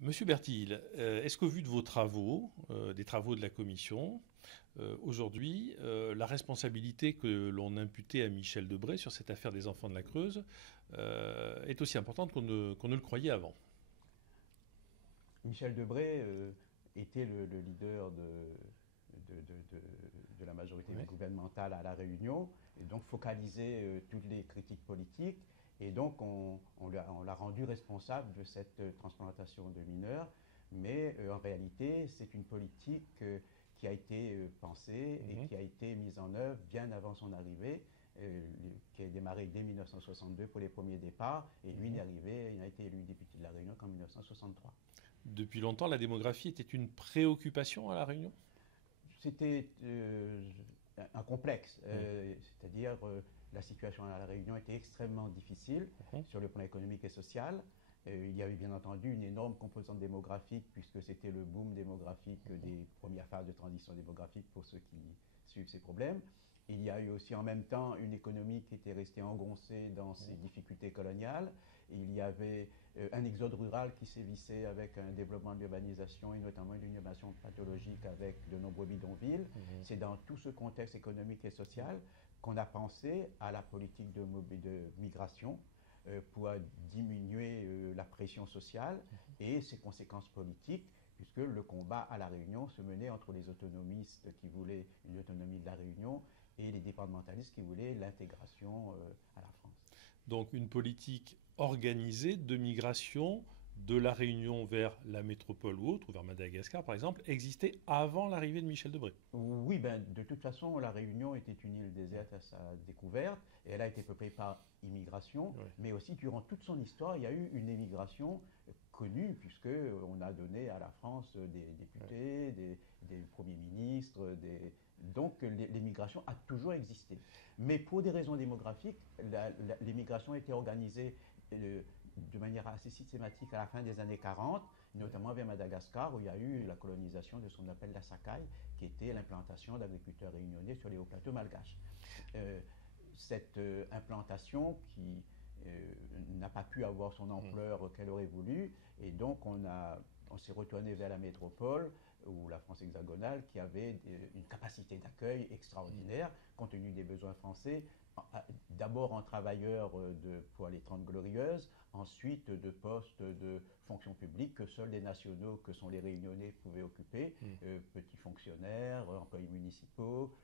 Monsieur Bertil, est-ce qu'au vu de vos travaux, des travaux de la commission, aujourd'hui, la responsabilité que l'on imputait à Michel Debré sur cette affaire des enfants de la Creuse est aussi importante qu'on ne le croyait avant? Michel Debré était le leader de la majorité Oui. gouvernementale à La Réunion, et donc focalisait toutes les critiques politiques. Et donc on l'a rendu responsable de cette transplantation de mineurs. Mais en réalité, c'est une politique qui a été pensée et Mhm. qui a été mise en œuvre bien avant son arrivée, qui a démarré dès 1962 pour les premiers départs. Et lui, Mhm. il n'a été élu député de La Réunion qu'en 1963. Depuis longtemps, la démographie était une préoccupation à La Réunion? C'était un complexe, Oui. c'est-à-dire la situation à La Réunion était extrêmement difficile Mhm. sur le plan économique et social. Il y avait bien entendu une énorme composante démographique puisque c'était le boom démographique des premières phases de transition démographique pour ceux qui suivent ces problèmes. Il y a eu aussi en même temps une économie qui était restée engoncée dans ses difficultés coloniales. Il y avait un exode rural qui sévissait avec un développement de l'urbanisation et notamment une urbanisation pathologique avec de nombreux bidonvilles. Mhm. C'est dans tout ce contexte économique et social qu'on a pensé à la politique de migration pour diminuer la pression sociale et ses conséquences politiques, puisque le combat à La Réunion se menait entre les autonomistes qui voulaient une autonomie de La Réunion et les départementalistes qui voulaient l'intégration à la France. Donc une politique organisée de migration de La Réunion vers la métropole ou autre, ou vers Madagascar par exemple, existait avant l'arrivée de Michel Debré. Oui, ben, de toute façon, la Réunion était une île déserte à sa découverte et elle a été peuplée par immigration, Ouais. mais aussi durant toute son histoire, il y a eu une émigration connue puisqu'on a donné à la France des Ouais. députés, des premiers ministres, donc l'émigration a toujours existé. Mais pour des raisons démographiques, l'émigration a été organisée de manière assez systématique à la fin des années 40, notamment vers Madagascar, où il y a eu la colonisation de ce qu'on appelle la Sakai, qui était l'implantation d'agriculteurs réunionnais sur les hauts plateaux malgaches. Euh, cette implantation qui n'a pas pu avoir son Mm. ampleur qu'elle aurait voulu, et donc on s'est retourné vers la métropole ou la France hexagonale qui avait une capacité d'accueil extraordinaire compte tenu des besoins français, d'abord en travailleurs pour les 30 glorieuses, ensuite de postes de fonction publique que seuls les nationaux, que sont les réunionnais, pouvaient occuper, Mm. petits fonctionnaires, employés municipaux,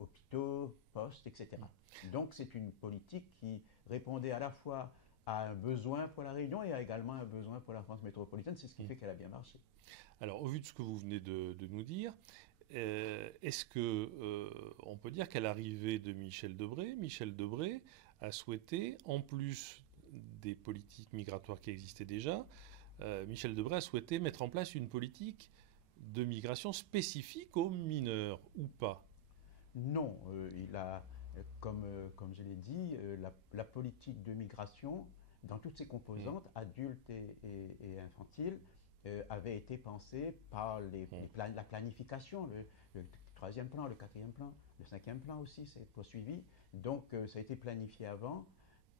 hôpitaux, postes, etc. Donc c'est une politique qui répondait à la fois à un besoin pour la Réunion et à également un besoin pour la France métropolitaine. C'est ce qui Mm. fait qu'elle a bien marché. Alors, au vu de ce que vous venez de nous dire, est-ce que on peut dire qu'à l'arrivée de Michel Debré a souhaité, en plus des politiques migratoires qui existaient déjà, Michel Debré a souhaité mettre en place une politique de migration spécifique aux mineurs, ou pas? Non, il a, comme je l'ai dit, la politique de migration, dans toutes ses Mm. composantes, adultes et infantiles, avait été pensée par Mm. la planification, le troisième plan, le quatrième plan, le cinquième plan aussi, c'est poursuivi. Donc, ça a été planifié avant.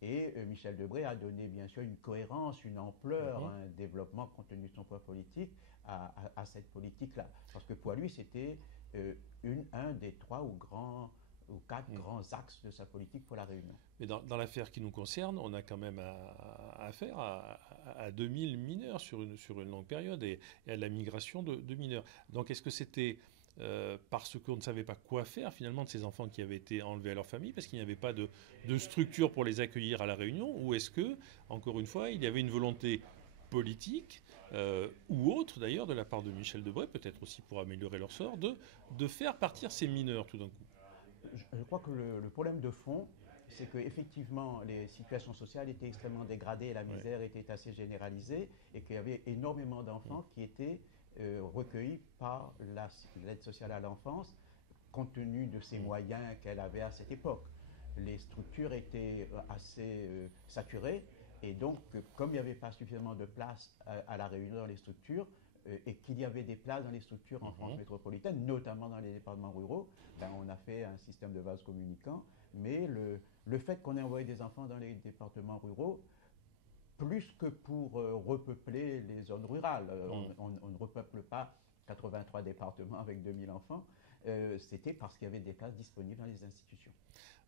Et Michel Debré a donné bien sûr une cohérence, une ampleur, Mhm. un développement compte tenu de son poids politique à cette politique-là. Parce que pour lui, c'était un des trois ou quatre Mm. grands axes de sa politique pour la Réunion. Mais dans l'affaire qui nous concerne, on a quand même affaire à 2000 mineurs sur une longue période et à de la migration de mineurs. Donc est-ce que c'était parce qu'on ne savait pas quoi faire finalement de ces enfants qui avaient été enlevés à leur famille, parce qu'il n'y avait pas de structure pour les accueillir à La Réunion, ou est-ce que, encore une fois, il y avait une volonté politique, ou autre d'ailleurs, de la part de Michel Debré, peut-être aussi pour améliorer leur sort, de faire partir ces mineurs tout d'un coup? Je crois que le problème de fond, c'est qu'effectivement, les situations sociales étaient extrêmement dégradées et la Ouais. misère était assez généralisée et qu'il y avait énormément Mm. d'enfants qui étaient recueillis par l'aide sociale à l'enfance compte tenu de ses Mm. moyens qu'elle avait à cette époque. Les structures étaient assez saturées et donc, comme il n'y avait pas suffisamment de place à la Réunion dans les structures, et qu'il y avait des places dans les structures en France Mhm. métropolitaine, notamment dans les départements ruraux, ben on a fait un système de vases communicants. Mais le fait qu'on ait envoyé des enfants dans les départements ruraux plus que pour repeupler les zones rurales. Mm. On ne repeuple pas 83 départements avec 2000 enfants. C'était parce qu'il y avait des places disponibles dans les institutions.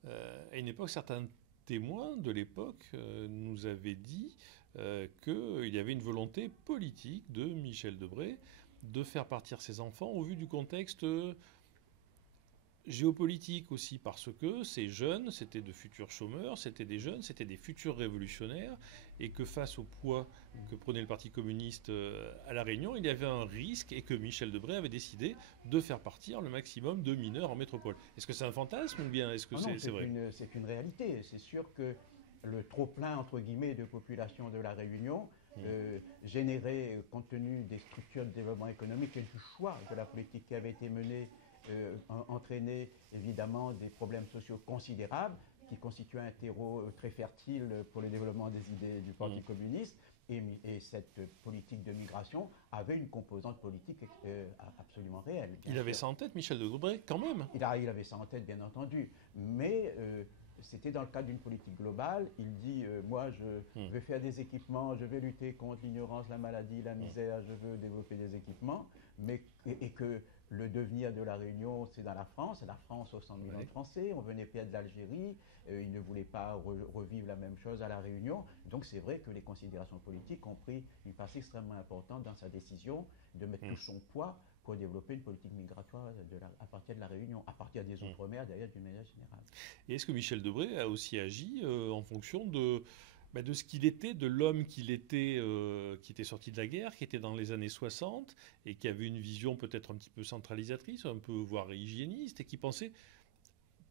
À une époque, certains témoins de l'époque nous avaient dit qu'il y avait une volonté politique de Michel Debré de faire partir ses enfants au vu du contexte géopolitique aussi, parce que ces jeunes, c'était de futurs chômeurs, c'était des jeunes, c'était des futurs révolutionnaires, et que face au poids que prenait le Parti communiste à La Réunion, il y avait un risque, et que Michel Debré avait décidé de faire partir le maximum de mineurs en métropole. Est-ce que c'est un fantasme ou bien est-ce que Oh non, c'est vrai? c'est une réalité. C'est sûr que le trop-plein, entre guillemets, de population de la Réunion, généré, compte tenu des structures de développement économique et du choix de la politique qui avait été menée, entraîné évidemment des problèmes sociaux considérables qui constituent un terreau très fertile pour le développement des idées du Parti communiste. Et cette politique de migration avait une composante politique absolument réelle. Il avait ça en tête, Michel Debré, quand même. Il avait ça en tête, bien entendu. Mais c'était dans le cadre d'une politique globale. Il dit, moi, je vais faire des équipements, je vais lutter contre l'ignorance, la maladie, la misère, je veux développer des équipements. Et que le devenir de la Réunion, c'est dans la France. La France, 60 millions de Français. On venait peut-être d'Algérie. Il ne voulait pas revivre la même chose à la Réunion. Donc c'est vrai que les considérations politiques ont pris une place extrêmement importante dans sa décision de mettre tout son poids pour développer une politique migratoire à partir de la Réunion, à partir des Outre-mer d'ailleurs d'une manière générale. Et est-ce que Michel Debré a aussi agi en fonction de ce qu'il était, de l'homme qu'il était, qui était sorti de la guerre, qui était dans les années 60 et qui avait une vision peut-être un petit peu centralisatrice, un peu voire hygiéniste, et qui pensait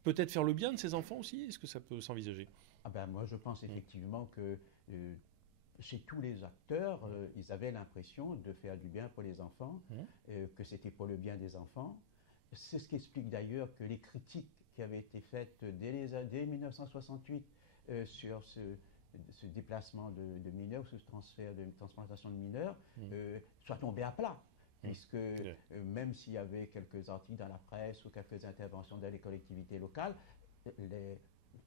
peut-être faire le bien de ses enfants aussi? Est-ce que ça peut s'envisager? Ah ben, moi je pense effectivement que chez tous les acteurs, ils avaient l'impression de faire du bien pour les enfants, que c'était pour le bien des enfants. C'est ce qui explique d'ailleurs que les critiques qui avaient été faites dès 1968 sur ce déplacement de mineurs, ce transfert de transplantation de mineurs, soient tombées à plat. Puisque même s'il y avait quelques articles dans la presse ou quelques interventions dans les collectivités locales,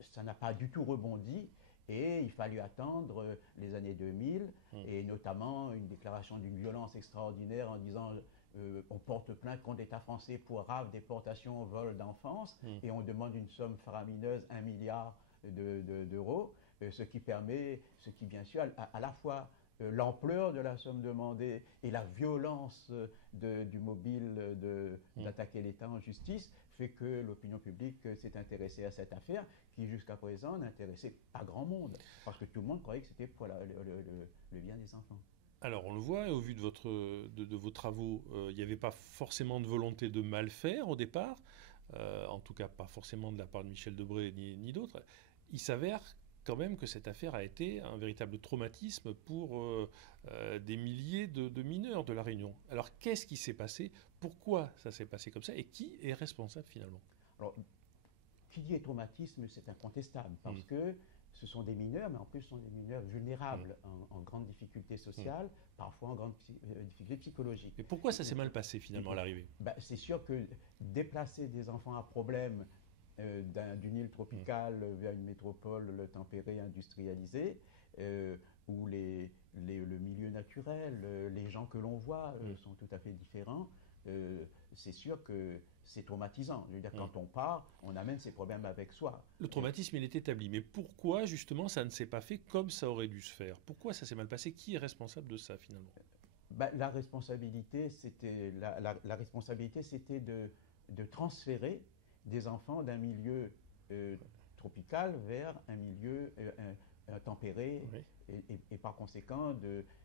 ça n'a pas du tout rebondi. Et il fallut attendre les années 2000, et notamment une déclaration d'une violence extraordinaire en disant on porte plainte contre l'État français pour rave, déportation, vol d'enfance, et on demande une somme faramineuse, 1 milliard d'euros, ce qui bien sûr, à la fois l'ampleur de la somme demandée et la violence du mobile d'attaquer l'État en justice fait que l'opinion publique s'est intéressée à cette affaire qui jusqu'à présent n'intéressait pas grand monde parce que tout le monde croyait que c'était pour le bien des enfants. Alors on le voit, au vu de vos travaux, il n'y avait pas forcément de volonté de mal faire au départ, en tout cas pas forcément de la part de Michel Debré ni d'autres. Il s'avère quand même que cette affaire a été un véritable traumatisme pour des milliers de mineurs de La Réunion. Alors qu'est-ce qui s'est passé? Pourquoi ça s'est passé comme ça? Et qui est responsable finalement? Alors, qui dit traumatisme, c'est incontestable, parce que ce sont des mineurs, mais en plus ce sont des mineurs vulnérables, en grande difficulté sociale, parfois en grande difficulté psychologique. Et pourquoi ça s'est mal passé finalement à l'arrivée? C'est sûr que déplacer des enfants à problème d'une île tropicale vers une métropole tempérée, industrialisée, où le milieu naturel, les gens que l'on voit sont tout à fait différents, c'est sûr que c'est traumatisant. Je veux dire, quand on part, on amène ses problèmes avec soi. Le traumatisme, il est établi. Mais pourquoi, justement, ça ne s'est pas fait comme ça aurait dû se faire? Pourquoi ça s'est mal passé? Qui est responsable de ça, finalement? La responsabilité, c'était de transférer des enfants d'un milieu tropical vers un milieu tempéré et par conséquent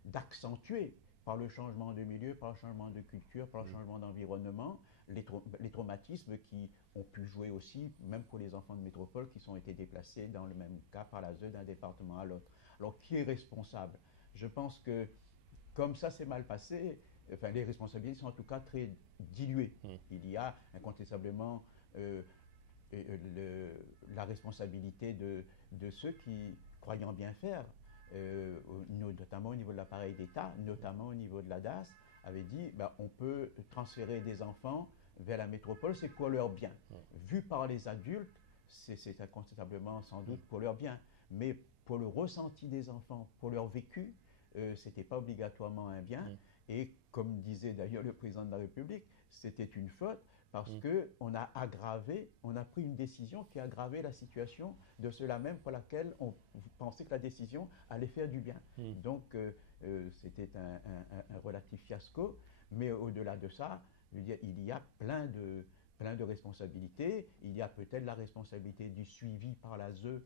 d'accentuer par le changement de milieu, par le changement de culture, par le changement d'environnement, les traumatismes qui ont pu jouer aussi, même pour les enfants de métropole qui ont été déplacés dans le même cas par la ZEU d'un département à l'autre. Alors qui est responsable? Je pense que comme ça s'est mal passé, enfin, les responsabilités sont en tout cas très diluées. Il y a incontestablement la responsabilité de ceux qui, croyant bien faire, notamment au niveau de l'appareil d'État, notamment au niveau de la DAS, avaient dit on peut transférer des enfants vers la métropole, c'est pour leur bien. Vu par les adultes, c'est incontestablement sans doute pour leur bien. Mais pour le ressenti des enfants, pour leur vécu, ce n'était pas obligatoirement un bien. Et comme disait d'ailleurs le président de la République, c'était une faute parce qu'on a aggravé, on a pris une décision qui a aggravé la situation de ceux-là même pour laquelle on pensait que la décision allait faire du bien. Donc c'était un relatif fiasco, mais au-delà de ça, je veux dire, il y a plein de responsabilités. Il y a peut-être la responsabilité du suivi par la ZE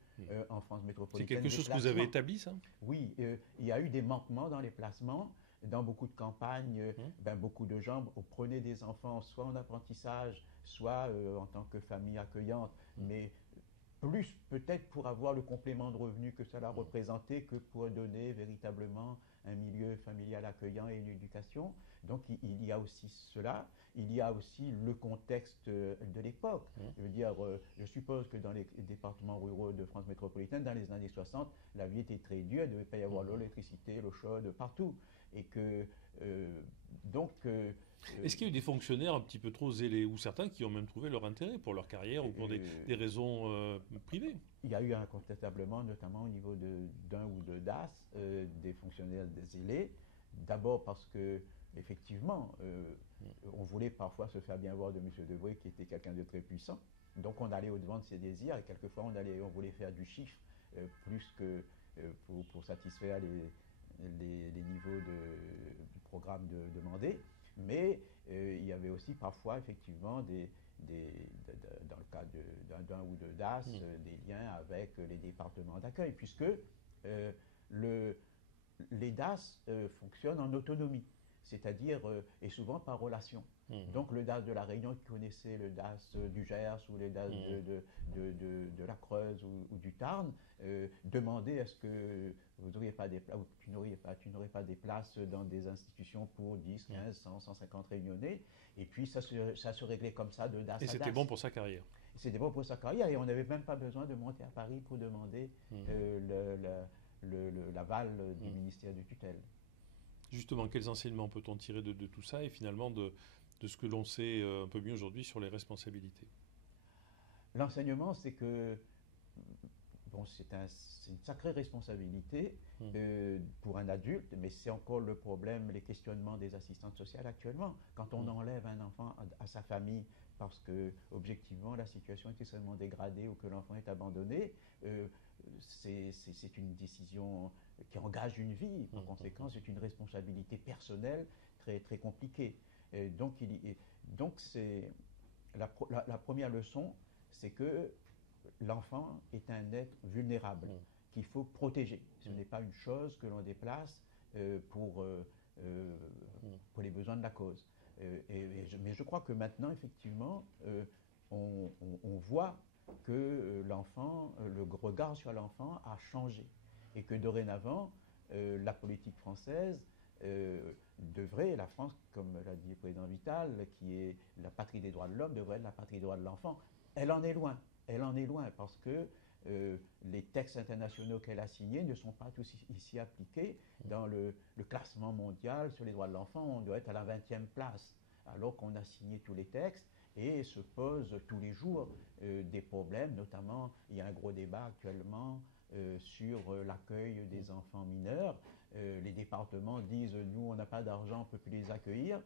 en France métropolitaine. C'est quelque chose que vous avez établi, ça? Oui, il y a eu des manquements dans les placements. Dans beaucoup de campagnes, beaucoup de gens prenaient des enfants soit en apprentissage, soit en tant que famille accueillante, mais plus peut-être pour avoir le complément de revenus que cela représentait que pour donner véritablement un milieu familial accueillant et une éducation. Donc il y a aussi cela. Il y a aussi le contexte de l'époque. Je veux dire, je suppose que dans les départements ruraux de France métropolitaine, dans les années 60, la vie était très dure. Il ne devait pas y avoir l'électricité, l'eau chaude partout. Et que, est-ce qu'il y a eu des fonctionnaires un petit peu trop zélés, ou certains qui ont même trouvé leur intérêt pour leur carrière ou pour des raisons privées? Il y a eu incontestablement, notamment au niveau d'un ou deux DAS, des fonctionnaires zélés. D'abord parce que, effectivement, on voulait parfois se faire bien voir de M. Debré, qui était quelqu'un de très puissant. Donc on allait au-devant de ses désirs et quelquefois on voulait faire du chiffre plus que pour satisfaire les niveaux du programme demandé. Mais il y avait aussi parfois, effectivement, dans le cas d'un ou deux DAS, des liens avec les départements d'accueil, puisque les DAS fonctionnent en autonomie, c'est-à-dire, et souvent par relation. Donc le DAS de la Réunion qui connaissait le DAS du Gers ou les DAS de la Creuse ou du Tarn demandait est-ce que vous n'auriez pas des places, tu n'aurais pas des places dans des institutions pour 10, 15, 100, 150 réunionnais, et puis ça se réglait comme ça de DAS à DAS. Et c'était bon pour sa carrière. C'était bon pour sa carrière, et on n'avait même pas besoin de monter à Paris pour demander l'aval du ministère de tutelle. Justement, quels enseignements peut-on tirer de tout ça et finalement de ce que l'on sait un peu mieux aujourd'hui sur les responsabilités? L'enseignement, c'est que c'est une sacrée responsabilité pour un adulte, mais c'est encore le problème, les questionnements des assistantes sociales actuellement. Quand on enlève un enfant à sa famille parce que, objectivement, la situation est extrêmement dégradée ou que l'enfant est abandonné, c'est une décision qui engage une vie. En conséquence, c'est une responsabilité personnelle très, très compliquée. Donc, c'est la première leçon, c'est que l'enfant est un être vulnérable qu'il faut protéger. Ce n'est pas une chose que l'on déplace pour les besoins de la cause. Mais je crois que maintenant, effectivement, on voit que l'enfant, le regard sur l'enfant a changé et que dorénavant, la politique française devrait, la France, comme l'a dit le président Vital, qui est la patrie des droits de l'homme, devrait être la patrie des droits de l'enfant. Elle en est loin. Elle en est loin parce que les textes internationaux qu'elle a signés ne sont pas tous ici appliqués. Dans le classement mondial sur les droits de l'enfant, on doit être à la 20e place, alors qu'on a signé tous les textes et se posent tous les jours des problèmes. Notamment, il y a un gros débat actuellement sur l'accueil des enfants mineurs. Les départements disent « nous, on n'a pas d'argent, on ne peut plus les accueillir ».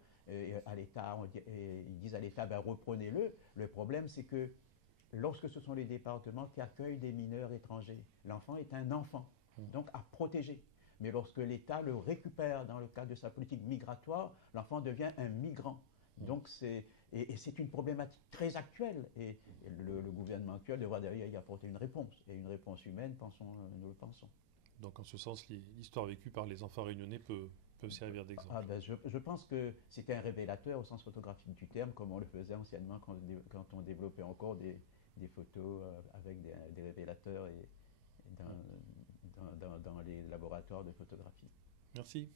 À l'État, ils disent à l'État « reprenez-le ». Le problème, c'est que lorsque ce sont les départements qui accueillent des mineurs étrangers, l'enfant est un enfant, donc à protéger. Mais lorsque l'État le récupère dans le cadre de sa politique migratoire, l'enfant devient un migrant. Donc c'est une problématique très actuelle. Et le gouvernement actuel devra d'ailleurs y apporter une réponse. Et une réponse humaine, nous le pensons. Donc en ce sens, l'histoire vécue par les enfants réunionnais peut servir d'exemple. Je pense que c'était un révélateur au sens photographique du terme, comme on le faisait anciennement quand on développait encore des photos avec des révélateurs dans les laboratoires de photographie. Merci.